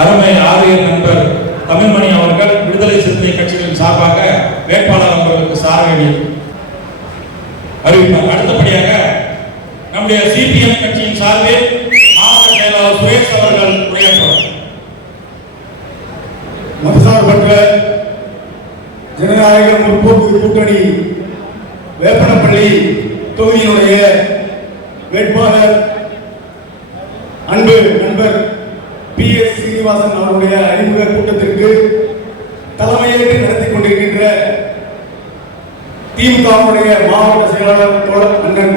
அருமை ஆரியர் நண்பர் தமிழ்மணி அவர்கள் விடுதலை சிறுத்தை கட்சிகளின் சார்பாக வேட்பாளர் அவர்களுக்கு சார வேண்டிய அறிவிப்பார். அடுத்தபடியாக நம்முடைய சிபிஎம் கட்சியின் சார்பில் மாவட்ட செயலாளர் சுரேஷ் அவர்கள் உரையாற்றுவார். மதசார்பற்ற ஜனநாயக முற்போக்கு கூட்டணி வேப்பனப்பள்ளி தொகுதியினுடைய வேட்பாளர் அன்பு நண்பர் PS சீனிவாசன் அவருடைய அறிமுக கூட்டத்திற்கு தலைமையேற்று நடத்தி கொண்டிருக்கின்ற திமுகவுடைய மாவட்ட செயலாளர் அண்ணன்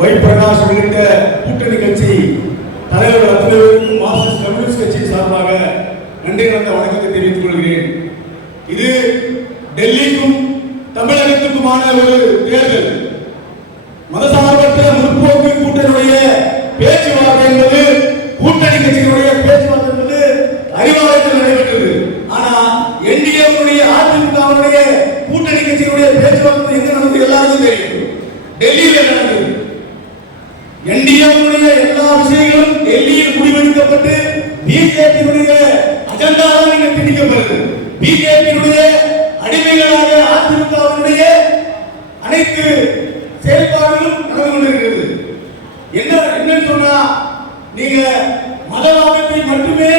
ஒய் பிரகாஷ் உள்ளிட்ட கூட்டணி கட்சி தலைவர்கள் அத்தனை பேருக்கும் மார்க்சிஸ்ட் கம்யூனிஸ்ட் கட்சி சார்பாக நன்றி கலந்த வணக்கத்தை தெரிவித்துக் கொள்கிறேன். இது டெல்லிக்கும் தமிழகத்துக்குமான ஒரு தேர்தல். மதசார்பற்ற முற்போக்கு கூட்டணியுடைய பேச்சுவார்த்தை என்பது கூட்டணி கட்சிகளுடைய பேச்சுவார்த்தை என்பது அறிவாலயத்தில் நடைபெற்றது. ஆனா என்டிஏவுடைய அதிமுகவுடைய கூட்டணி கட்சிகளுடைய பேச்சுவார்த்தை எங்க நடந்தது எல்லாருக்கும் தெரியும். டெல்லியில் நடந்தது. என்டிஏவுடைய எல்லா விஷயங்களும் டெல்லியில் முடிவெடுக்கப்பட்டு பிஜேபியுடைய அஜெண்டாவாக இங்கே திணிக்கப்படுது. பிஜேபியுடைய அடிமைகளாக அதிமுகவுடைய அனைத்து செயல்பாடுகளும் நடந்து கொண்டிருக்கிறது. என்ன சொன்னா நீங்க மதவாதத்தை மட்டுமே